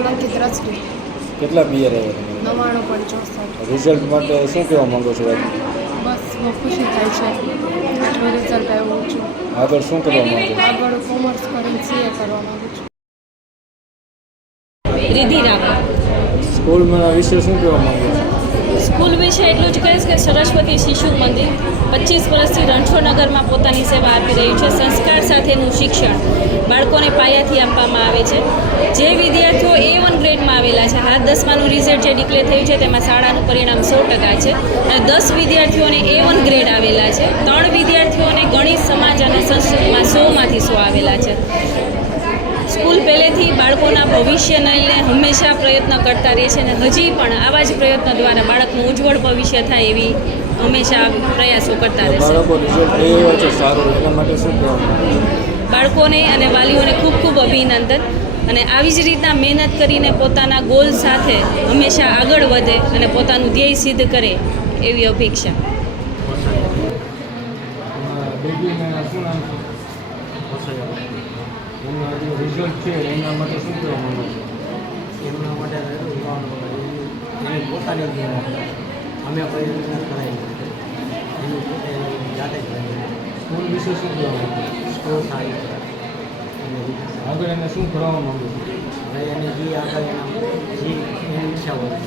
સોલંકી દ્રષ્ટિ કેટલા પિયર આવ્યા 99.64. રિઝલ્ટ માટે શું કહેવા માંગો છો આજે? બસ બહુ ખુશી થાય છે આટલું રિઝલ્ટ આવ્યું છું. આગળ શું કરવા માંગો છો? આગળ કોમર્સ કરીને સીએ કરવા માંગુ છું. રિધિ રાવલ. સ્કૂલમાં વિશે શું કહેવા માંગો છો? સ્કૂલ વિશે એટલું જ કહીશ કે સરસ્વતી શિશુ મંદિર 25 વર્ષથી રણછોડનગરમાં પોતાની સેવા આપી રહ્યું છે. સંસ્કાર સાથેનું શિક્ષણ બાળકોને પાયાથી આપવામાં આવે છે. જે વિદ્યાર્થીઓ A1 ગ્રેડમાં આવેલા છે, હાલ 10માનું રિઝલ્ટ જે ડિક્લેર થયું છે તેમાં શાળાનું પરિણામ 100% છે અને 10 વિદ્યાર્થીઓને A1 ગ્રેડ આવેલા છે. 3 વિદ્યાર્થીઓને ગણિત, સમાજ અને સંસ્કૃતમાં 100માંથી 100 આવેલા છે. સ્કૂલ પહેલેથી બાળકોના ભવિષ્યને લઈને હંમેશા પ્રયત્ન કરતા રહે છે અને હજી પણ આવા જ પ્રયત્ન દ્વારા બાળકનું ઉજ્જવળ ભવિષ્ય થાય એવી હંમેશા પ્રયાસો કરતા રહેશે. બાળકો રિઝલ્ટ એ છે સારું, એના માટે શું કહેવા માંગો છો? બાળકોને અને વાલીઓને ખૂબ ખૂબ અભિનંદન અને આવી જ રીતના મહેનત કરીને પોતાના ગોલ સાથે હંમેશા આગળ વધે અને પોતાનું ધ્યેય સિદ્ધ કરે એવી અપેક્ષા. રિઝલ્ટ છે એના માટે શું કહેવા માંગો છો? એમના માટે એની પોતાની અમે પ્રયત્ન કરાવી એની પોતે જાતે જ સ્કૂલ વિશે શું કહેવા માંગો છો? સ્કોર સારી અને આગળ એને શું કરવા માંગો છો? હવે એને જે આગળ એના જે એની ઈચ્છા હોય